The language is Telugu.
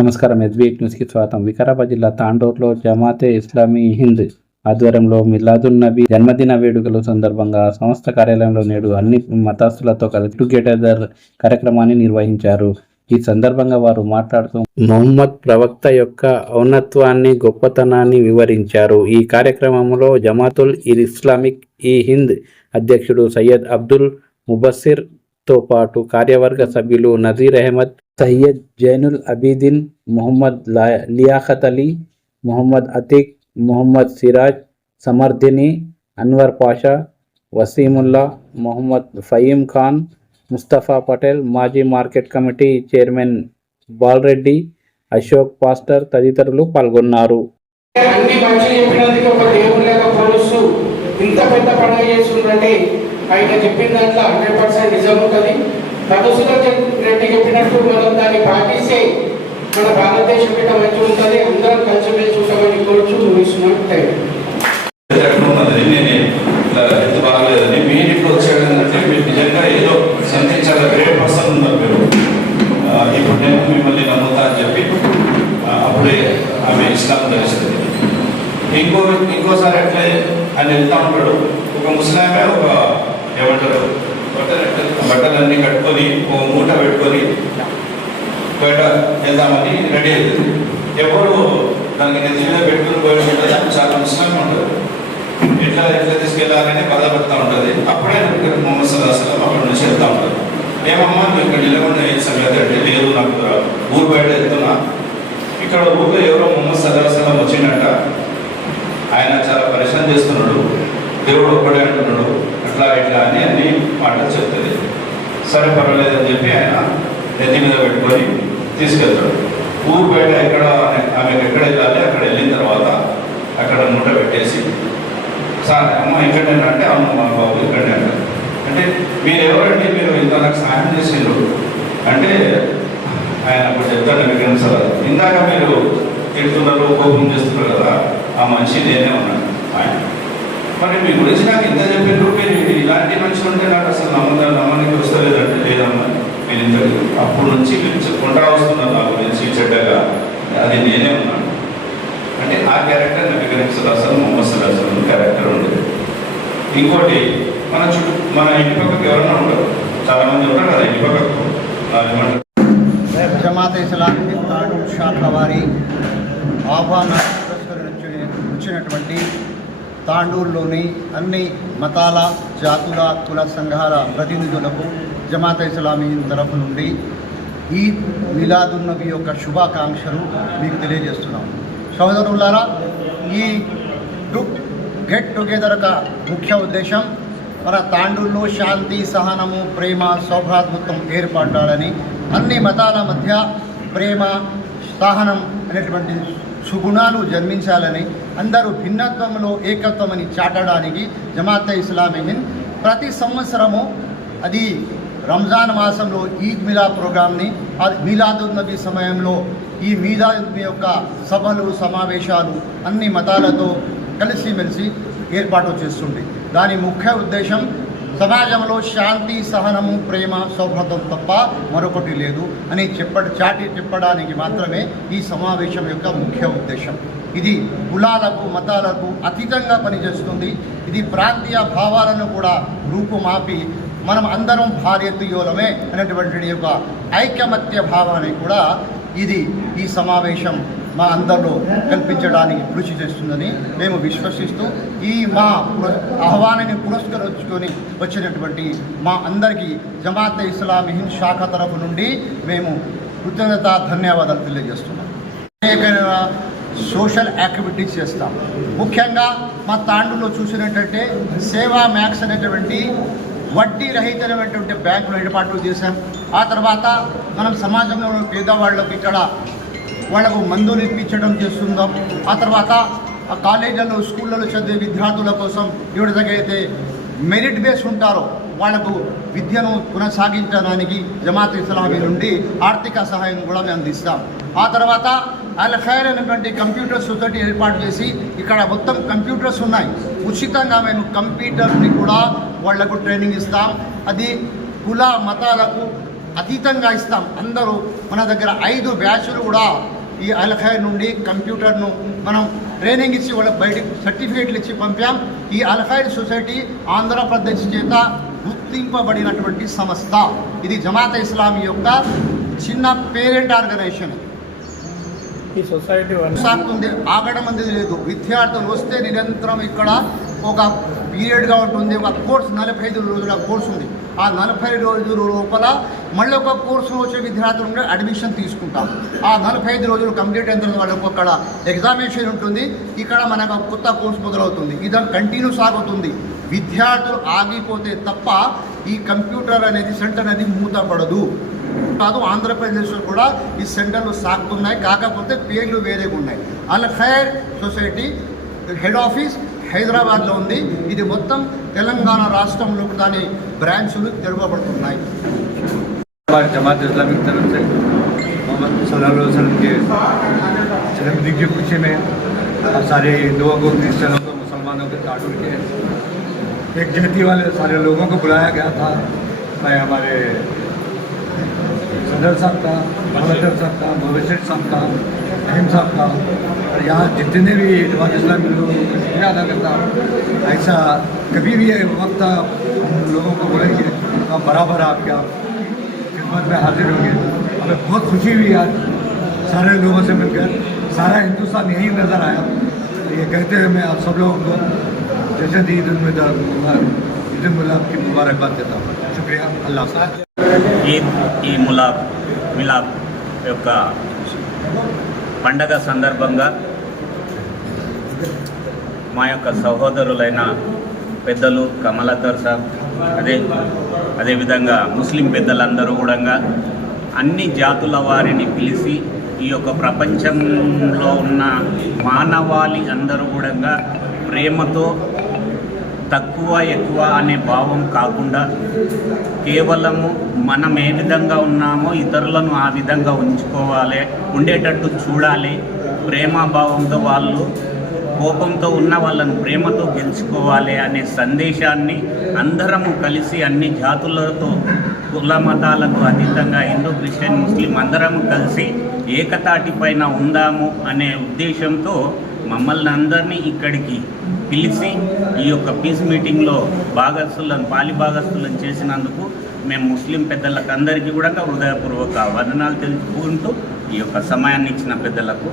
నమస్కారం. ఎస్బీఐ న్యూస్కి స్వాగతం. వికారాబాద్ జిల్లా తాండూరులో జమాతే ఇస్లామీ హింద్ ఆధ్వర్యంలో మిలాదున్ నబీ జన్మదిన వేడుకల సందర్భంగా సంస్థ కార్యాలయంలో నేడు అన్ని మతస్థులతో కలిసి టుగెదర్ కార్యక్రమాన్ని నిర్వహించారు. ఈ సందర్భంగా వారు మాట్లాడుతూ మొహమ్మద్ ప్రవక్త యొక్క ఔన్నత్వాన్ని, గొప్పతనాన్ని వివరించారు. ఈ కార్యక్రమంలో జమాతుల్ ఇస్లామిక్ హింద్ అధ్యక్షుడు సయ్యద్ అబ్దుల్ ముబస్సిర్ తో పాటు కార్యవర్గ సభ్యులు నజీర్ అహ్మద్, సయ్యద్ జైనుల్ అబీదీన్, మొహమ్మద్ లియాఖత్ అలీ, మొహమ్మద్ అతీక్, మొహమ్మద్ సిరాజ్, సమర్దిని, అన్వర్ పాషా, వసీముల్లా, మొహమ్మద్ ఫయీం ఖాన్, ముస్తఫా పటేల్, మాజీ market committee chairman Bala Reddy, Ashok pastor తదితరులు పాల్గొన్నారు. ఆయన చెప్పిన దాంట్లో 100% నిజం ఉంటుంది. మధుసూదన్ రెడ్డి చెప్పినట్టు మనం దాన్ని పాటిస్తే మన భారతదేశం మీద మంచి ఉంటుంది. అందరం కలిసిమెలిసి ఉంటామని కోరుచు చూపిస్తున్నాం. బాగలేదని మీరు ఇప్పుడు వచ్చాడంటే మీరు నిజంగా ఏదో సంథింగ్ చాలా గ్రేట్ పర్సన్ ఉన్నారు మీరు. ఇప్పుడు నేను మిమ్మల్ని నమ్ముతా అని చెప్పి అప్పుడే ఆమె ఇస్లాం తెలుస్తుంది. ఇంకోసారి అట్లే ఆయన వెళ్తా ఉంటాడు. ఒక ముస్లామే ఒక ఏమంటారు బట్టలన్నీ కట్టుకొని ఓ మూట పెట్టుకొని బయట వెళ్దామని రెడీ అవుతుంది. ఎవరు దానికి నెత్తి మీద పెట్టుకుని పోయి చాలా ముస్లాం ఉంటారు. ఎట్లా తీసుకెళ్ళాలని బాధపడుతూ ఉంటుంది. అప్పుడే మొహమ్మద్ సల్లాహు అలైహి వసల్లం అక్కడ నుంచి వెళ్తూ ఉంటారు. ఏమమ్మా నువ్వు ఇక్కడ నిలబడిన సంగతి అంటే లేదు, నాకు ఊరు బయట వెళ్తున్నా, ఇక్కడ ఊళ్ళో ఎవరో మొహమ్మద్ సల్లాహు అలైహి వసల్లం వచ్చిందంట, ఆయన చాలా పరిశ్రమ చేస్తున్నాడు, దేవుడు ఒక్కడే అంటున్నాడు, అట్లా ఇట్లా అని అన్ని మాటలు చెప్తుంది. సరే పర్వాలేదని చెప్పి ఆయన నెత్తి మీద పెట్టుకొని తీసుకెళ్తాడు. ఊరు బయట ఎక్కడ ఆమెకు ఎక్కడ వెళ్ళాలి అక్కడ వెళ్ళిన తర్వాత అక్కడ మూట పెట్టేసి, సార్ అమ్మ ఇక్కడనే అంటే అమ్మ మా బాబు ఇక్కడనే అంటారు. అంటే మీరు ఎవరంటే మీరు ఇంత నాకు సాయం చేసిండ్రు అంటే ఆయన అప్పుడు చెప్తాడు విక్రమ్ సార్, ఇందాక మీరు తిడుతున్నారు, కోపం చేస్తున్నారు కదా, ఆ మనిషి నేనే ఉన్నాను ఆయన. మరి మీ గురించి నాకు ఇంత చెప్పిండ్రు, మీరు ఇలాంటి మనిషి ఉంటే నాకు అసలు నమ్మడానికి వస్తలేదంటే లేదమ్మా మీరు ఇంత అప్పటి నుంచి మీరు చెప్పుకుంటా వస్తున్నారు నా గురించి చెడ్డగా, అది నేనే ఉన్నాను అంటే ఆ క్యారెక్టర్ నబీ కరీం సల్లల్లాహు అలైహి వసల్లం మొహమ్మద్ సల్లల్లాహు అలైహి వసల్లం క్యారెక్టర్ ఉండేది. ఇంకోటి మన ఇంటి పక్కకు ఎవరన్నా ఉండరు, చాలామంది ఉంటారు కదా ఇంటి పక్కకు. జమాతే ఇస్లామీ తాండూరు శాఖ వారి ఆహ్వానం వచ్చినటువంటి తాండూరులోని అన్ని మతాల, జాతుల, కుల సంఘాల ప్రతినిధులకు జమాతే ఇస్లామీ తరఫు నుండి ఈద్ మిలాదున్ నబీ యొక్క శుభాకాంక్షలు మీకు తెలియజేస్తున్నాం. సోదరులారా, ఈ గెట్ టుగెదర్ యొక్క ముఖ్య ఉద్దేశం మన తాండూరులో శాంతి, సహనము, ప్రేమ, సౌభ్రాతృత్వం ఏర్పడాలని, అన్ని మతాల మధ్య ప్రేమ, సహనం అనేటువంటి సుగుణాలు జన్మించాలని, అందరూ భిన్నత్వంలో ఏకత్వమని చాటడానికి జమాతే ఇస్లామీ హింద్ ప్రతి సంవత్సరము అది రంజాన్ మాసంలో ఈద్ మిలాద్ ప్రోగ్రామ్ని, మిలాదున్ నబీ సమయంలో ఈ మిలాద్ యొక్క సభలు, సమావేశాలు అన్ని మతాలతో కలిసిమెలిసి ఏర్పాటు చేస్తుంది. దాని ముఖ్య ఉద్దేశం సమాజంలో శాంతి, సహనము, ప్రేమ, సౌభ్రతం తప్ప మరొకటి లేదు అని చెప్పడానికి మాత్రమే ఈ సమావేశం యొక్క ముఖ్య ఉద్దేశం. ఇది కులాలకు, మతాలకు అతీతంగా పనిచేస్తుంది. ఇది ప్రాంతీయ భావాలను కూడా రూపుమాపి మనం అందరం భారతీయులమే అనేటువంటి యొక్క ఐకమత్య భావాన్ని కూడా ఇది ఈ సమావేశం మా అందరిలో కల్పించడానికి కృషి చేస్తుందని మేము విశ్వసిస్తూ, ఈ మా ఆహ్వానాన్ని పురస్కరించుకొని వచ్చినటువంటి మా అందరికీ జమాతే ఇస్లామీ హింద్ శాఖ తరఫు నుండి మేము కృతజ్ఞత, ధన్యవాదాలు తెలియజేస్తున్నాం. సోషల్ యాక్టివిటీస్ చేస్తాం. ముఖ్యంగా మా తాండూరులో చూసినట్టయితే సేవా మ్యాక్స్ అనేటువంటి వడ్డీ రహితమైనటువంటి బ్యాంకులు ఏర్పాటు చేశాం. ఆ తర్వాత మనం సమాజంలో పేదవాళ్ళకు ఇక్కడ వాళ్లకు మందులు ఇప్పించడం చేస్తున్నాం. ఆ తర్వాత ఆ కాలేజీలలో, స్కూళ్ళలో చదివే విద్యార్థుల కోసం ఎవరిదైతే మెరిట్ బేస్ ఉంటారో వాళ్లకు విద్యను కొనసాగించడానికి జమాతే ఇస్లామీ నుండి ఆర్థిక సహాయం కూడా మేము అందిస్తాం. ఆ తర్వాత అల్ ఖైర్ అనేటువంటి కంప్యూటర్ సొసైటీ ఏర్పాటు చేసి ఇక్కడ మొత్తం కంప్యూటర్స్ ఉన్నాయి. ఉచితంగా మేము కంప్యూటర్ని కూడా వాళ్లకు ట్రైనింగ్ ఇస్తాం. అది కుల మతాలకు అతీతంగా ఇస్తాం. అందరూ మన దగ్గర 5 బ్యాచ్లు కూడా ఈ అల్ ఖైర్ నుండి కంప్యూటర్ను మనం ట్రైనింగ్ ఇచ్చి వాళ్ళకి బయటికి సర్టిఫికేట్లు ఇచ్చి పంపాం. ఈ అల్ ఖైర్ సొసైటీ ఆంధ్రప్రదేశ్ చేత గుర్తింపబడినటువంటి సంస్థ. ఇది జమాతే ఇస్లామీ యొక్క చిన్న పేరెంట్ ఆర్గనైజేషన్. ఈ సొసైటీ సాగుతుంది, ఆగడం అనేది లేదు. విద్యార్థులు వస్తే నిరంతరం ఇక్కడ ఒక పీరియడ్గా ఉంటుంది. ఒక కోర్స్ 45 రోజుల కోర్సు ఉంది. ఆ 45 రోజుల లోపల మళ్ళీ ఒక కోర్సులో వచ్చే విద్యార్థులు ఉంటే అడ్మిషన్ తీసుకుంటాం. ఆ 45 రోజులు కంప్లీట్ అయిన తర్వాత వాళ్ళకు అక్కడ ఎగ్జామినేషన్ ఉంటుంది. ఇక్కడ మనకు కొత్త కోర్సు మొదలవుతుంది. ఇది కంటిన్యూ సాగుతుంది. విద్యార్థులు ఆగిపోతే తప్ప ఈ కంప్యూటర్ అనేది సెంటర్ అనేది మూతపడదు. కాదు, ఆంధ్రప్రదేశ్లో కూడా ఈ సెంటర్లు సాగుతున్నాయి. కాకపోతే పేర్లు వేరేగా ఉన్నాయి. అల్ ఖైర్ సొసైటీ హెడ్ ఆఫీస్ హైదరాబాద్లో ఉంది. ఇది మొత్తం తెలంగాణ రాష్ట్రంలో దాని బ్రాంచ్లు తెరవబడుతున్నాయి. जमात इस्लामी की तरफ से मोहम्मद सल्लल्लाहु अलैहि वसल्लम के जन्मदिन की खुशी में सारे हिंदुओं को, क्रिश्चियनों को, मुसलमानों के ताडुल के एक जहती वाले सारे लोगों को बुलाया गया था। मैं हमारे सदर साहब का, बहादुर साहब का, मुबशिर साहब का, रहीम साहब का और यहाँ जितने भी जमात इस्लामी लोग शुक्रिया अदा करता हूँ। ऐसा कभी भी वक्त हम लोगों को बोलेंगे तो हम बराबर आपके खिदमत में हाजिर होंगे। हमें बहुत खुशी हुई आज सारे लोगों से मिलकर। सारा हिंदुस्तान यही नज़र आया। ये कहते हुए मैं आप सब लोगों को जैसे ईद उल मिलाद की मुबारकबाद देता हूँ। शुक्रिया, अल्लाह हाफ़िज़। ఈ మిలాద్ యొక్క పండగ సందర్భంగా మా యొక్క సహోదరులైన పెద్దలు కమలాకర్ సాబ్, అదేవిధంగా ముస్లిం పెద్దలందరూ కూడా అన్ని జాతుల వారిని పిలిచి ఈ యొక్క ప్రపంచంలో ఉన్న మానవాళి అందరూ కూడా ప్రేమతో తక్కువ ఎక్కువ అనే భావం కాకుండా కేవలము మనం ఏ విధంగా ఉన్నామో ఇతరులను ఆ విధంగా ఉండేటట్టు చూడాలి. ప్రేమభావంతో వాళ్ళు కోపంతో ఉన్న వాళ్ళను ప్రేమతో గెలుచుకోవాలి అనే సందేశాన్ని అందరము కలిసి అన్ని జాతులతో, కుల మతాలకు అతీతంగా హిందూ, క్రిస్టియన్, ముస్లిం అందరము కలిసి ఏకతాటి పైన ఉందాము అనే ఉద్దేశంతో మమ్మల్ని అందరినీ ఇక్కడికి పిలిచి ఈ యొక్క పీస్ మీటింగ్లో పాలిభాగస్తులను చేసినందుకు మేము ముస్లిం పెద్దలకు అందరికీ కూడా హృదయపూర్వక వందనాలు తెలుపుకుంటూ ఈ యొక్క సమయాన్ని ఇచ్చిన పెద్దలకు